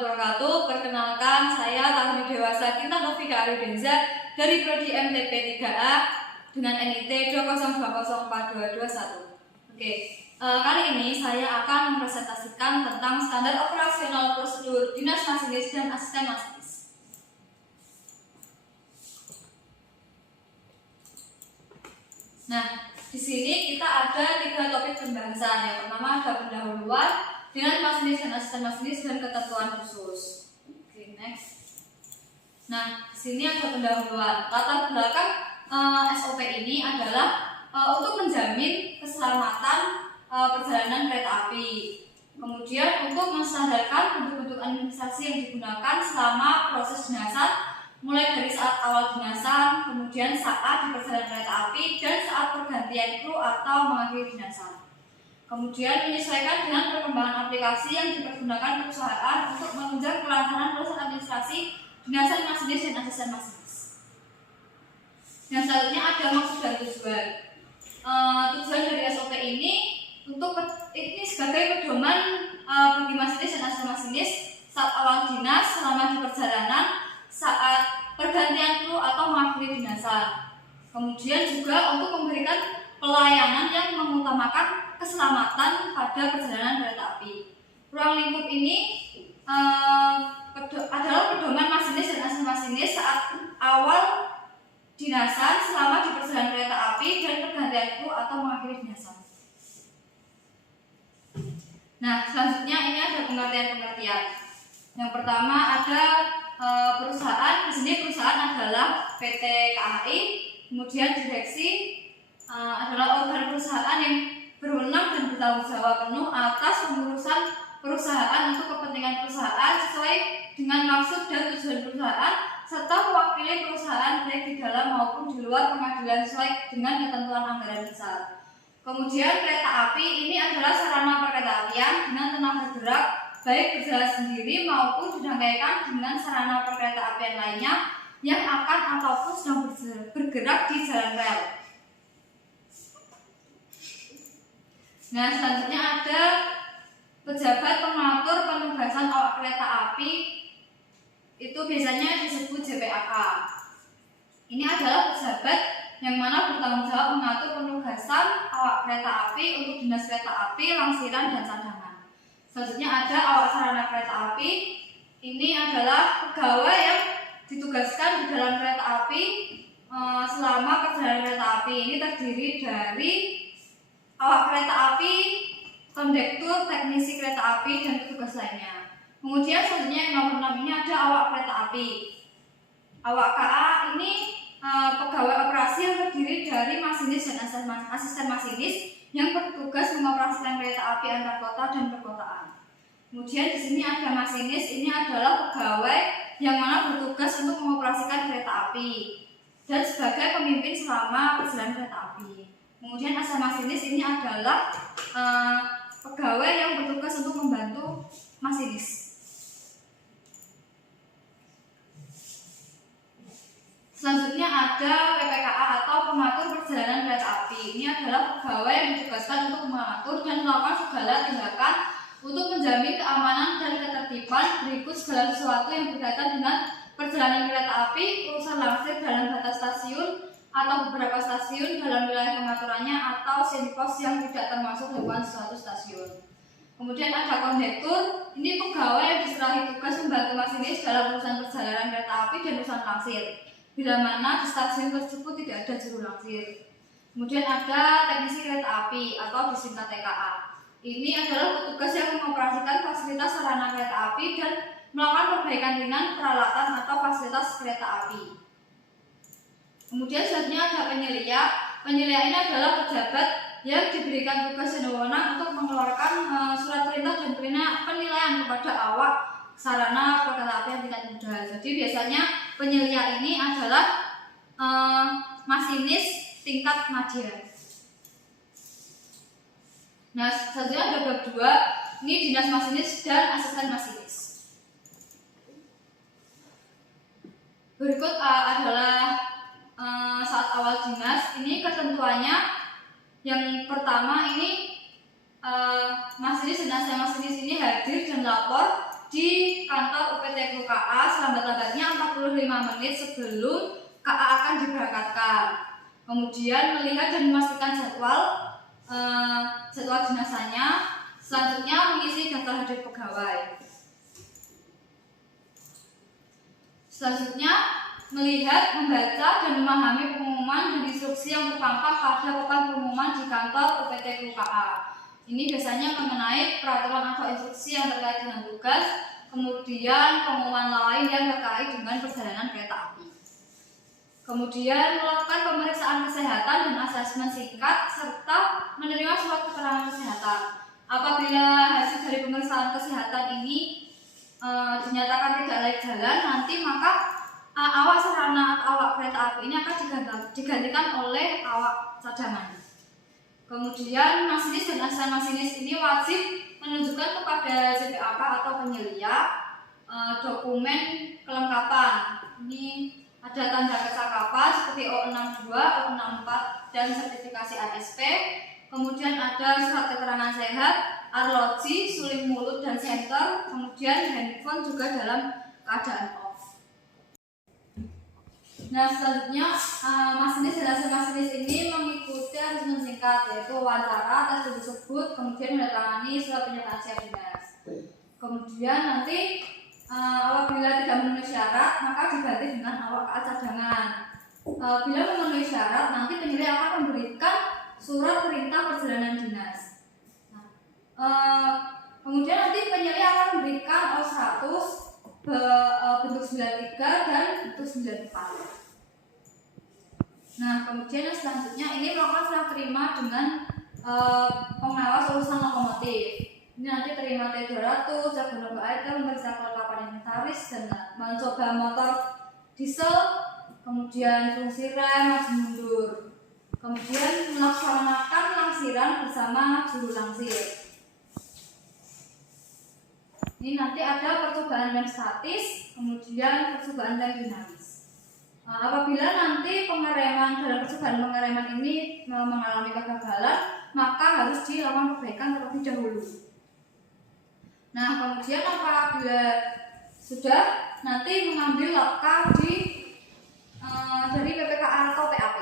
wabarakatuh. Perkenalkan, saya Tahuni Dewasa Kinta Novika Aridenza dari Prodi MTP 3A dengan NIT 202042221. Oke, kali ini saya akan mempresentasikan tentang standar operasional prosedur dinas masinis dan asisten masinis. Nah, di sini kita ada 3 topik pembahasan. Yang pertama ada pendahuluan, dinas masinis dan asisten masinis dan ketentuan khusus. Oke, next. Nah, di sini ada pendahuluan. Latar belakang SOP ini adalah untuk menjamin keselamatan perjalanan kereta api. Kemudian untuk menstandarkan bentuk-bentuk administrasi yang digunakan selama proses dinasan, mulai dari saat awal dinasan, kemudian saat di perjalanan kereta api, dan saat pergantian kru atau mengakhiri dinasan. Kemudian menyesuaikan dengan perkembangan aplikasi yang dipergunakan perusahaan untuk menunjang kelancaran proses administrasi dinasan masinis dan asisten masinis. Yang selanjutnya ada maksud dan tujuan. Tujuan dari SOP ini sebagai pedoman bagi masinis dan asisten masinis saat awal dinas, selama di perjalanan, saat pergantian kru atau mengakhiri dinasan. Kemudian juga untuk memberikan pelayanan yang mengutamakan keselamatan pada perjalanan kereta api. Ruang lingkup ini adalah pedoman masinis dan asisten masinis saat awal dinasan, selama di perjalanan kereta api, dan pergantian kru atau mengakhiri dinasan. Nah, selanjutnya ini ada pengertian-pengertian. Yang pertama ada perusahaan. Di sini perusahaan adalah PT KAI. Kemudian direksi adalah organ perusahaan yang berwenang dan bertanggung jawab penuh atas pengurusan perusahaan untuk kepentingan perusahaan sesuai dengan maksud dan tujuan perusahaan, serta mewakili perusahaan baik di dalam maupun di luar pengadilan sesuai dengan ketentuan anggaran besar. Kemudian kereta api ini adalah sarana perkeretaapian dengan tenaga bergerak baik berjalan sendiri maupun didangkaikan dengan sarana perkeretaapian lainnya yang akan ataupun sedang bergerak di jalan rel. Nah, selanjutnya ada pejabat pengatur penugasan awak kereta api, itu biasanya disebut JPAK. Ini adalah pejabat yang mana bertanggung jawab mengatur penugasan awak kereta api untuk dinas kereta api, langsiran, dan cadangan. Selanjutnya ada awak sarana kereta api. Ini adalah pegawai yang ditugaskan di dalam kereta api selama perjalanan kereta api. Ini terdiri dari awak kereta api, kondektur, teknisi kereta api, dan petugas lainnya. Kemudian selanjutnya yang nomor 6 ini ada awak kereta api. Awak KA ini pegawai operasi yang terdiri dari masinis dan asisten masinis yang bertugas mengoperasikan kereta api antar kota dan perkotaan. Kemudian di sini ada masinis. Ini adalah pegawai yang mana bertugas untuk mengoperasikan kereta api dan sebagai pemimpin selama perjalanan kereta api. Kemudian asisten masinis ini adalah pegawai yang bertugas untuk membantu masinis. Selanjutnya ada PPKA atau pengatur perjalanan kereta api. Ini adalah pegawai yang ditugaskan untuk mengatur dan melakukan segala tindakan untuk menjamin keamanan dan ketertiban berikut segala sesuatu yang berkaitan dengan perjalanan kereta api, urusan langsir dalam batas stasiun atau beberapa stasiun dalam wilayah pengaturannya, atau sinpos yang tidak termasuk lingkungan suatu stasiun. Kemudian ada kondektur. Ini pegawai yang diserahi tugas membantu masinis dalam urusan perjalanan kereta api dan urusan langsir, bila mana di stasiun tersebut tidak ada juru langsir. Kemudian ada teknisi kereta api atau disingkat TKA. Ini adalah petugas yang mengoperasikan fasilitas sarana kereta api dan melakukan perbaikan ringan peralatan atau fasilitas kereta api. Kemudian selanjutnya ada penyelia. Penyelia ini adalah pejabat yang diberikan tugas dan wewenang untuk mengeluarkan surat perintah dan penilaian kepada awak sarana perkeretaapian tingkat muda. Jadi biasanya penyelia ini adalah masinis tingkat madya. Nah, selanjutnya ada bab 2. Ini dinas masinis dan asisten masinis. Berikut adalah saat awal dinas. Ini ketentuannya. Yang pertama ini masinis dan asisten masinis ini hadir dan lapor di kantor UPT KA selambat-lambatnya 45 menit sebelum KA akan diberangkatkan. Kemudian melihat dan memastikan jadwal jenazahnya. Selanjutnya mengisi daftar hadir pegawai. Selanjutnya melihat, membaca, dan memahami pengumuman dan instruksi yang terpampang pada papan pengumuman di kantor UPT KA. Ini biasanya mengenai peraturan atau instruksi yang terkait dengan tugas, kemudian pengumuman lain yang terkait dengan perjalanan kereta api. Kemudian melakukan pemeriksaan kesehatan dan asesmen singkat serta menerima surat keterangan kesehatan. Apabila hasil dari pemeriksaan kesehatan ini dinyatakan tidak layak jalan, nanti maka awak sarana atau awak kereta api ini akan digantikan oleh awak cadangan. Kemudian masinis dan asisten masinis ini wajib menunjukkan kepada CPAK atau penyelia dokumen kelengkapan. Ini ada tanda kecakapan seperti O62, O64 dan sertifikasi ASP. Kemudian ada surat keterangan sehat, arloji, suling mulut dan senter. Kemudian handphone juga dalam keadaan off. Nah, selanjutnya masinis dan asisten masinis ini mengikuti asesmen singkat, yaitu wawancara, tes tersebut, kemudian menandatangani surat pernyataan siap dinas. Kemudian nanti apabila tidak memenuhi syarat, maka diganti dengan awak KA cadangan. Bila memenuhi syarat, nanti penyelia akan memberikan surat perintah perjalanan dinas. Kemudian nanti penyelia akan memberikan O100 bentuk 93 dan bentuk 94. Nah, kemudian yang selanjutnya ini melakukan serah terima dengan pengawas urusan lokomotif. Ini nanti terima T200, cek beberapa item, memeriksa kelengkapan inventaris, dan mencoba motor diesel, kemudian fungsi rem, maju mundur. Kemudian melaksanakan langsiran bersama juru langsir. Ini nanti ada percobaan rem statis, kemudian percobaan rem dinamis. Apabila nanti pengereman dalam percobaan pengereman ini mengalami kegagalan, maka harus dilakukan perbaikan terlebih dahulu. Nah, kemudian apabila sudah, nanti mengambil laka dari PPKA atau PAP.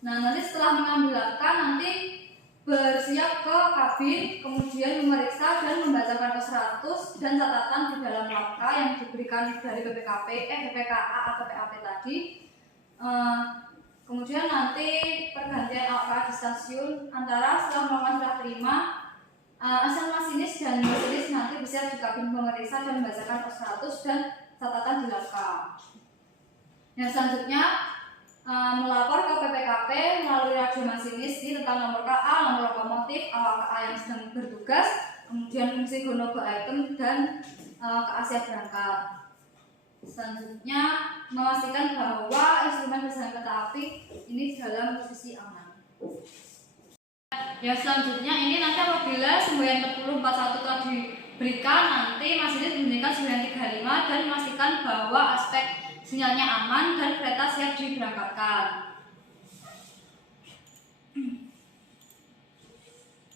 Nah, nanti setelah mengambil laka, nanti bersiap ke kabin, kemudian memeriksa dan membacakan O100 dan catatan di dalam laka yang diberikan dari PPKA atau PAP tadi. Kemudian nanti pergantian awak di stasiun antara setelah melakukan serah terima, asal masinis dan masinis nanti bisa di kabin pemeriksa dan membacakan O100 dan catatan di laka. Yang selanjutnya melapor ke PPKP melalui radio masinis tentang nomor KA, nomor lokomotif, awak KA yang sedang bertugas, kemudian fungsi gonogo item dan KA siap berangkat. Selanjutnya memastikan bahwa instrumen perjalanan kereta api ini dalam posisi aman. Ya, selanjutnya ini nanti apabila semboyan 4041 telah diberikan, nanti masinis memberikan semboyan 35 dan memastikan bahwa aspek sinyalnya aman dan kereta siap diberangkatkan.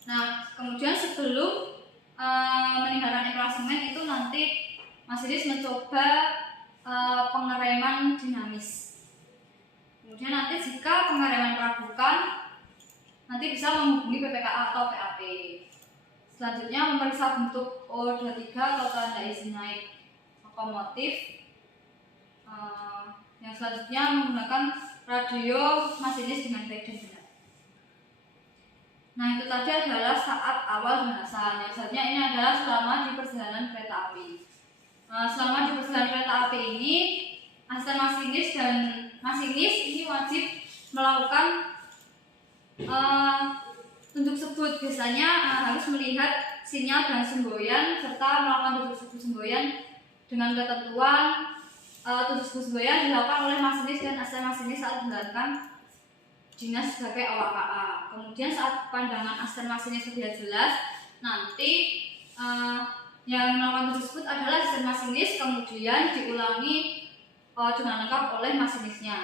Nah, kemudian sebelum meninggalkan klasemen itu nanti masinis mencoba pengereman dinamis. Kemudian nanti jika pengereman meragukan, nanti bisa menghubungi PPKA atau PAP. Selanjutnya memeriksa bentuk O23 atau tanda izin naik lokomotif. Yang selanjutnya menggunakan radio masinis dengan baik dan benar. Nah, itu tadi adalah saat awal jenazah. Yang selanjutnya ini adalah selama di perjalanan kereta api. Selama di perjalanan kereta api ini, asisten masinis dan masinis ini wajib melakukan untuk sebut. Biasanya harus melihat sinyal dan semboyan serta melakukan untuk sebut semboyan dengan ketentuan tugas semboyan dilakukan oleh masinis dan asisten masinis saat menjalankan dinas sebagai awak KA. Kemudian saat pandangan asisten masinis sudah jelas, nanti yang melakukan tugas tersebut adalah asisten masinis, kemudian diulangi dengan lengkap oleh masinisnya.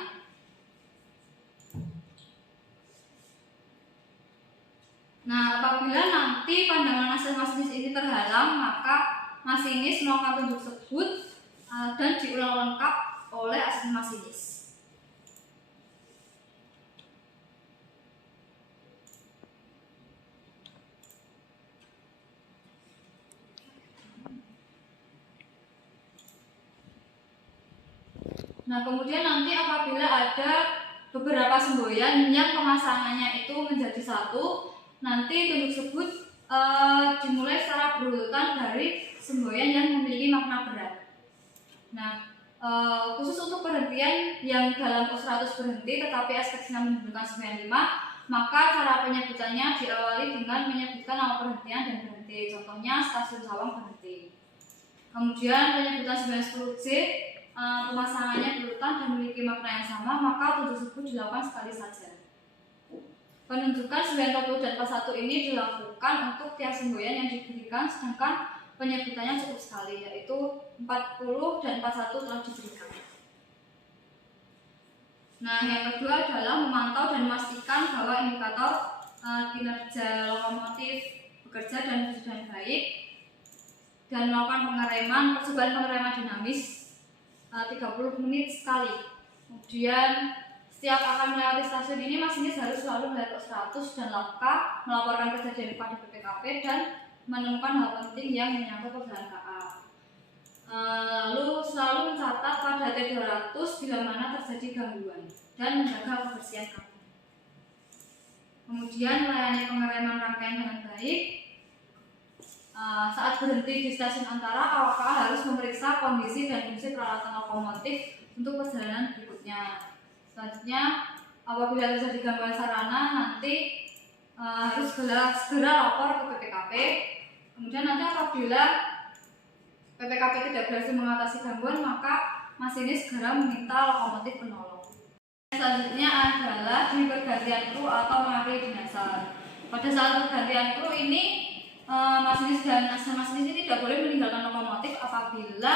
Nah, apabila nanti pandangan asisten masinis ini terhadap terhalang, maka masinis melakukan tunjuk sebut dan diulang lengkap oleh asisten masinis. Nah, kemudian nanti apabila ada beberapa semboyan yang pemasangannya itu menjadi satu, nanti tunjuk sebut dimulai secara berurutan dari semboyan yang memiliki makna berat. Nah, khusus untuk perhentian yang dalam pos 100 berhenti tetapi aspeknya menunjukkan 95, maka cara penyebutannya diawali dengan menyebutkan nama perhentian dan berhenti. Contohnya stasiun Sawang berhenti. Kemudian penyebutan 910C pemasangannya berurutan dan memiliki makna yang sama, maka tunjuk sebut dilakukan sekali saja. Penunjukan 90 dan 41 ini dilakukan untuk tiap semboyan yang diberikan, sedangkan penyebutannya cukup sekali, yaitu 40 dan 41 telah diberikan. Nah, yang kedua adalah memantau dan memastikan bahwa indikator kinerja lokomotif bekerja dan berjalan baik, dan melakukan pengereman, percobaan pengereman dinamis 30 menit sekali. Kemudian setiap akan melewati stasiun ini masinis harus selalu melihat pos 100 dan LAPKA, melaporkan kejadian kepada BPKP dan menemukan hal penting yang menyangkut perjalanan KA. Lalu selalu mencatat pada T200 bila mana terjadi gangguan dan menjaga kebersihan kabin. Kemudian melayani pengereman rangkaian dengan baik. Saat berhenti di stasiun antara, awak KA harus memeriksa kondisi dan fungsi peralatan lokomotif untuk perjalanan berikutnya. Selanjutnya, apabila terjadi gangguan sarana, nanti harus segera lapor ke BPKP. Kemudian nanti apabila BPKP tidak berhasil mengatasi gangguan, maka masinis segera meminta lokomotif penolong. Selanjutnya adalah di pergantian kru atau mengakhiri dinasar. Pada saat pergantian kru ini, masinis dan asisten masinis ini tidak boleh meninggalkan lokomotif apabila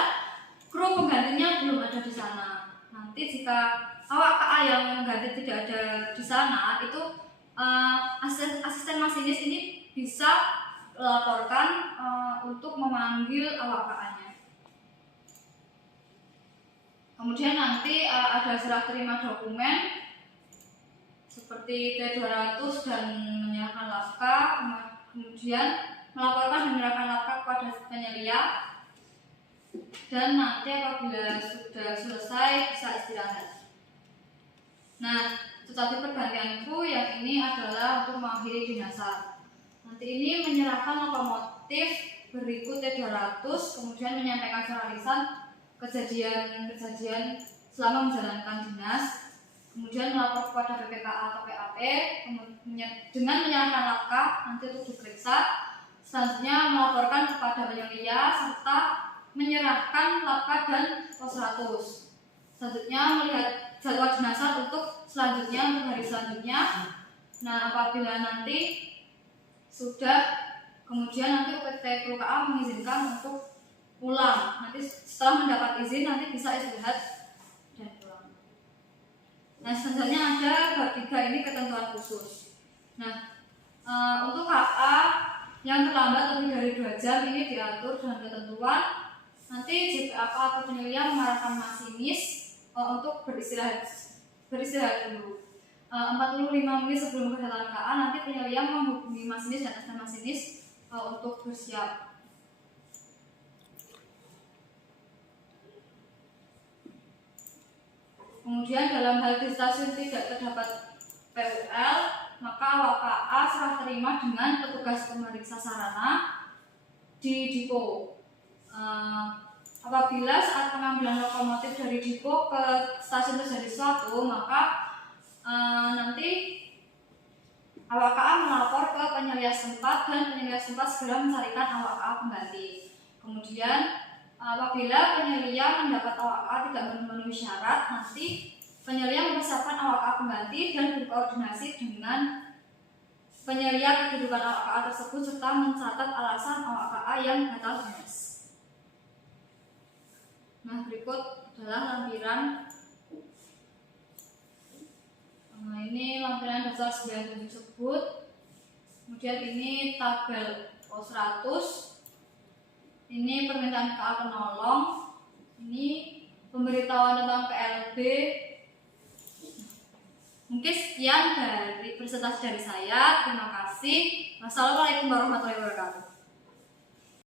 kru penggantinya belum ada di sana. Nanti jika awak KA yang mengganti tidak ada di sana, itu asisten masinis ini bisa laporkan untuk memanggil awak KA-nya. Kemudian nanti ada serah terima dokumen seperti T200 dan menyerahkan LAPKA, kemudian melaporkan dan menyerahkan LAPKA kepada penyelia, dan nanti apabila sudah selesai bisa istirahat. Nah, itu tadi pergantian kru, yang ini adalah untuk mengakhiri dinasar. Nanti ini menyerahkan lokomotif berikut T200, kemudian menyampaikan secara lisan kejadian selama menjalankan dinas, kemudian melapor kepada BPKA atau PAP dengan menyerahkan LAPKA nanti untuk diperiksa. Selanjutnya melaporkan kepada penyelia serta menyerahkan LAPKA dan pos 100. Selanjutnya melihat jadwal jenazah untuk hari selanjutnya. Nah, apabila nanti sudah, kemudian nanti UPT Kru KA mengizinkan untuk pulang. Nanti setelah mendapat izin nanti bisa istirahat dan pulang. Nah, selanjutnya ada bab 3 ini ketentuan khusus. Nah, untuk KA yang terlambat lebih dari 2 jam ini diatur dengan ketentuan nanti JPAK atau penyelia mengarahkan masinis untuk beristirahat dulu. 45 menit sebelum kedatangan KA nanti penyelia menghubungi masinis dan asisten masinis untuk bersiap. Kemudian dalam hal di stasiun tidak terdapat PUL, maka awak KA serah terima dengan petugas pemeriksa sarana di depo. Apabila saat pengambilan lokomotif dari depo ke stasiun terjadi sesuatu, maka nanti awak KA melapor ke penyelia setempat dan penyelia setempat segera mencarikan awak KA pengganti. Kemudian apabila penyelia mendapat awak KA tidak memenuhi syarat, nanti penyelia mempersiapkan awak KA pengganti dan berkoordinasi dengan penyelia kedudukan awak KA tersebut serta mencatat alasan awak KA yang batal dinas. Nah, berikut adalah lampiran. Ini lampiran dasar 97 tersebut. Kemudian ini tabel pos 100. permintaan KA penolong. Ini pemberitahuan tentang PLB. Mungkin sekian dari presentasi dari saya. Terima kasih. Wassalamualaikum warahmatullahi wabarakatuh.